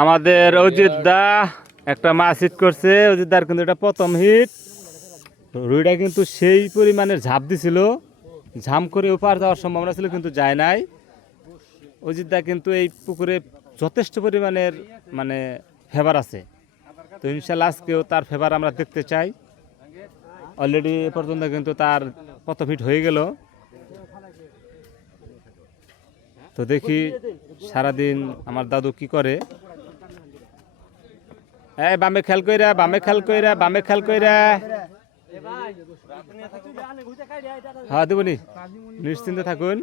আমাদের অজিত দা একটা মাছ হিট করছে। অজিত দার কিন্তু এটা প্রথম হিট। রুইটা কিন্তু সেই পরিমাণের ঝাঁপ দিছিল, ঝাম করে ওপার যাওয়ার সম্ভাবনা ছিল কিন্তু যায় নাই। অজিত দা কিন্তু এই পুকুরে যথেষ্ট পরিমাণের মানে ফেভার আছে, তো ইনশাল্লাহ আজকেও তার ফেভার আমরা দেখতে চাই। অলরেডি এ পর্যন্ত কিন্তু তার প্রথম হিট হয়ে গেল। তো দেখি সারাদিন আমার দাদু কি করে। এই বামে খেয়াল কইরা, বামে খেয়াল কইরা, বামে খেয়াল কইরা। হ্যাঁ দেবনি, নিশ্চিন্তে থাকুন,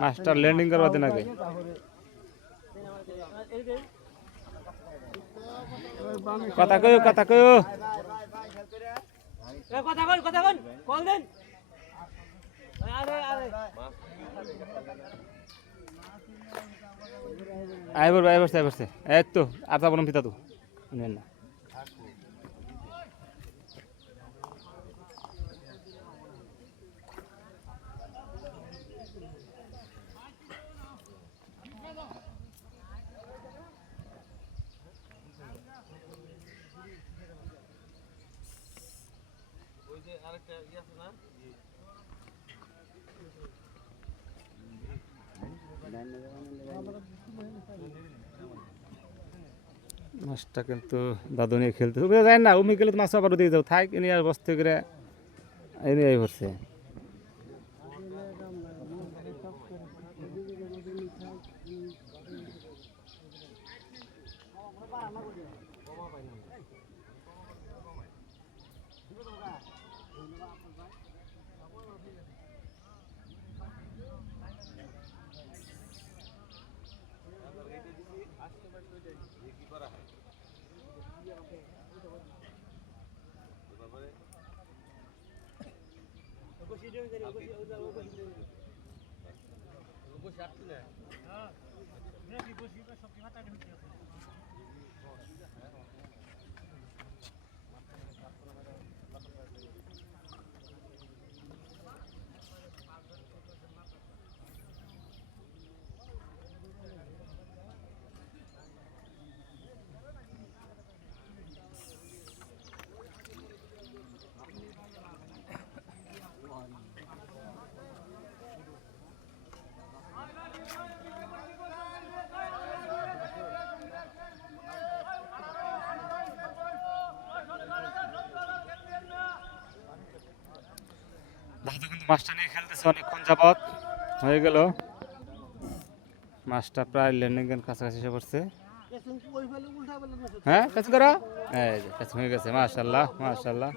মাস্টার ল্যান্ডিং করবা দিন আগে। কথা কইও, কথা কইও। আইবর ভাই বসে বসে, এই তো আর যাবো না পিতা তো না। মাছটা কিন্তু দাদু নিয়ে খেলতে যায় না, উমি গেলে তো মাছ আবার দিয়ে যাও, থাক এনে আর বসতে করে এনে পড়ছে। দাদু কিন্তু মাছটা নিয়ে খেলতেছে অনেকক্ষণ যাবত, হয়ে গেল মাছটা প্রায় ল্যান্ডিং এর কাছাকাছি এসে পড়ছে। হ্যাঁ কাজ করো, এই যে কাজ হয়ে গেছে, মাশাআল্লাহ মাশাআল্লাহ।